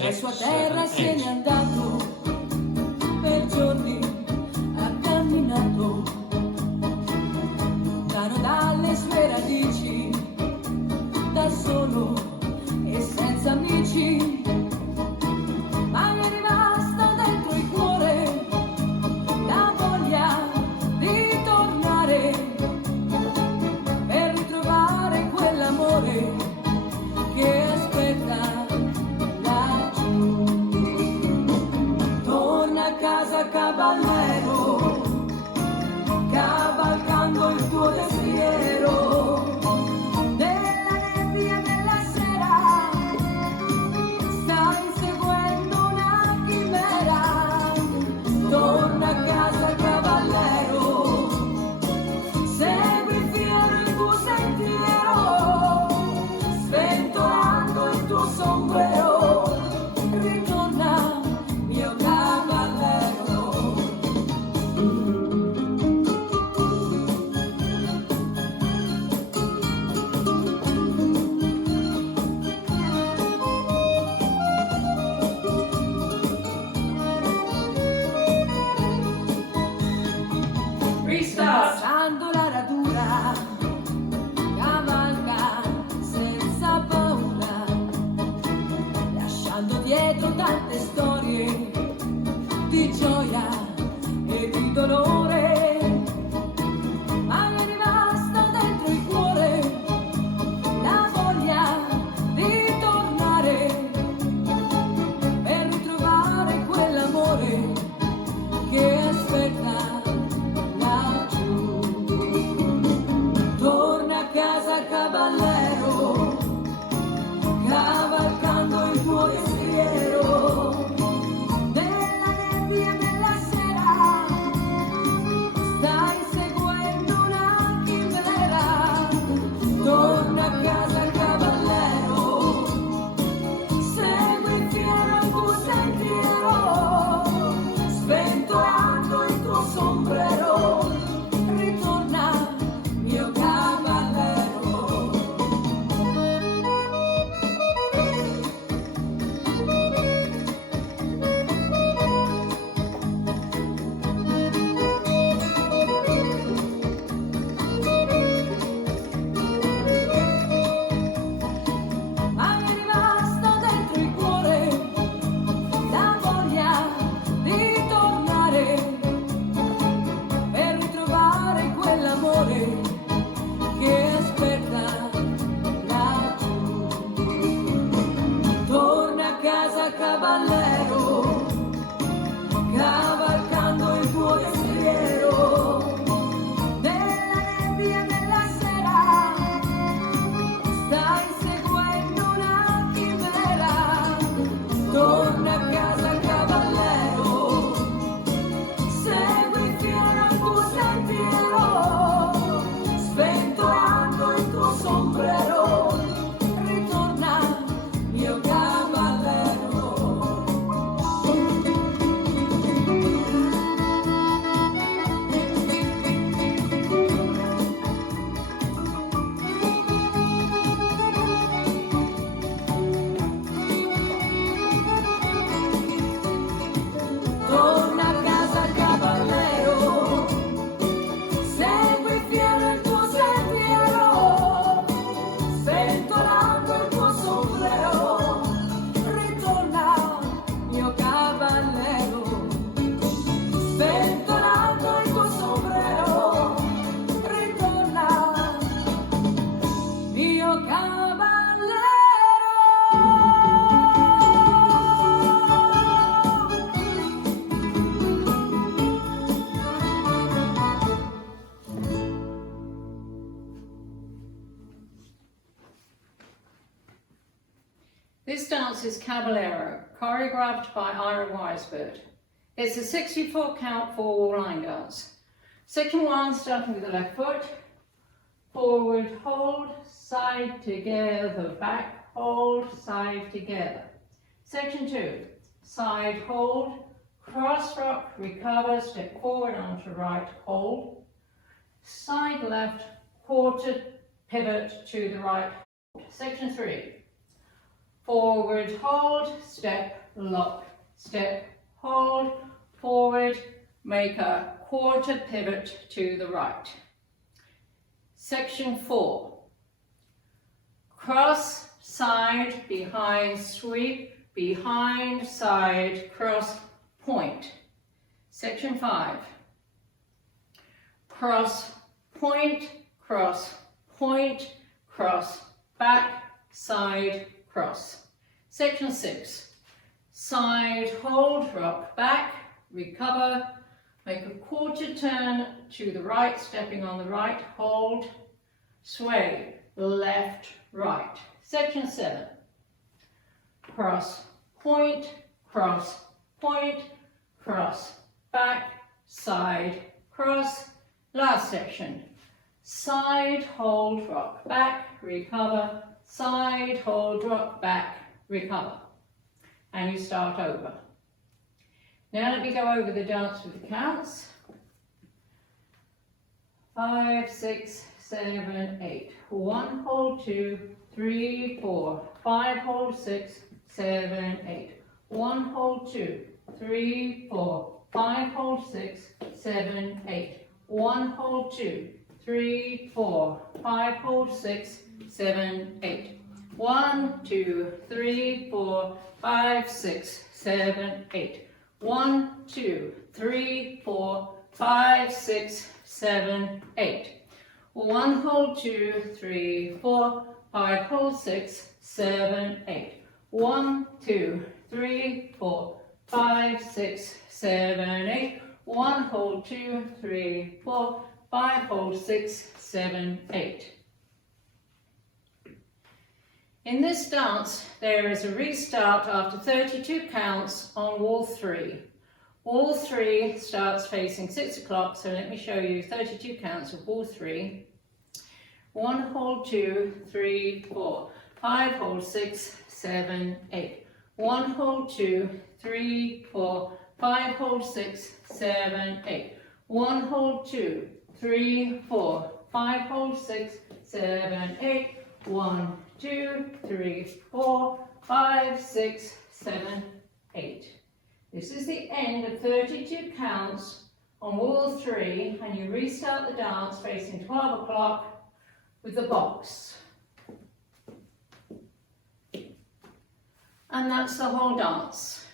La sua terra se n'è andato, per giorni ha camminato, lontano dalle sue radici, da solo e senza amici, ma gli è rimasta dentro il cuore la voglia di tornare, per ritrovare quell'amore che aspetta. Caballero, cavalcando il tuo destriero, nella nebbia della sera, stai inseguendo una chimera. Torna a casa, cavallero, segui il fiero il tuo sentiero, sventolando il tuo sombrero. Ritorna, mio cavallero. Passando la radura, cavalca senza paura, lasciando dietro tante storie di gioia e di dolore, ma mi è rimasta dentro il cuore la voglia di tornare, per ritrovare quell'amore che aspetta. Caballero, cavalcando il tuo destriero, nella nebbia della sera, stai seguendo una chimera. Torna a casa, cavallero, segui il fiero il tuo sentiero, sventolando il tuo sombrero. Ritorna, mio cavallero. Che aspetta laggiù. Torna a casa, cavallero, cavalcando il tuo destriero, nella nebbia della sera, stai inseguendo una chimera. Torna a casa, cavallero, segui il fiero il tuo sentiero, sventolando il tuo sombrero. Ritorna, mio cavallero. Torna a casa, cavallero, segui il fiero il tuo sentiero, sventolando il tuo sombrero. Ritorna, mio cavallero, sventolando il tuo sombrero. Ritorna, mio cavallero. This dance is Caballero, choreographed by Ira Weisbird. It's a 64 count four-wall line dance. Second one, starting with the left foot, forward, hold, side, together, back, hold, side together. Section 2, side hold, cross rock, recover, step forward onto right, hold, side left, quarter pivot to the right, hold. Section 3, forward hold, step, lock, step, hold, forward, make a quarter pivot to the right. Section 4, cross, side, behind, sweep, behind, side, cross, point. Section 5, cross, point, cross, point, cross, back, side, cross. Section 6, side, hold, rock back, recover, make a quarter turn to the right, stepping on the right, hold, sway, left, right. Section 7, cross, point, cross, point, cross, back, side, cross. Last section, side, hold, rock back, recover, side, hold, rock back, recover. And you start over. Now let me go over the dance with the counts. 5, 6, 7, 8. 1, hold, 2, 3, 4, 5, hold, 6, 7, 8. 1, hold, 2, 3, 4, 5, hold, 6, 7, 8. 1, hold, 2, 3, 4, 5, hold, 6, 7, 8. 1, 2, 3, 4, 5, 6, 7, 8. 1, 2, 3, 4, 5, 6, 7, 8. 1, hold, 2, 3, 4, 5, hold, 6, 7, 8. 1, 2, 3, 4, 5, 6, 7, 8. 1, hold, 2, 3, 4, 5, hold, 6, 7, 8. In this dance, there is a restart after 32 counts on wall 3. Wall 3 starts facing 6 o'clock, so let me show you 32 counts of wall 3. 1, hold, 2, 3, 4, 5, hold, 6, 7, 8. 1, hold, 2, 3, 4, 5, hold, 6, 7, 8. 1, hold, 2, 3, 4, 5, hold, 6, 7, 8. 1, 2, 3, 4, 5, 6, 7, 8. This is the end of 32 counts on wall 3, and you restart the dance facing 12 o'clock with the box. And that's the whole dance.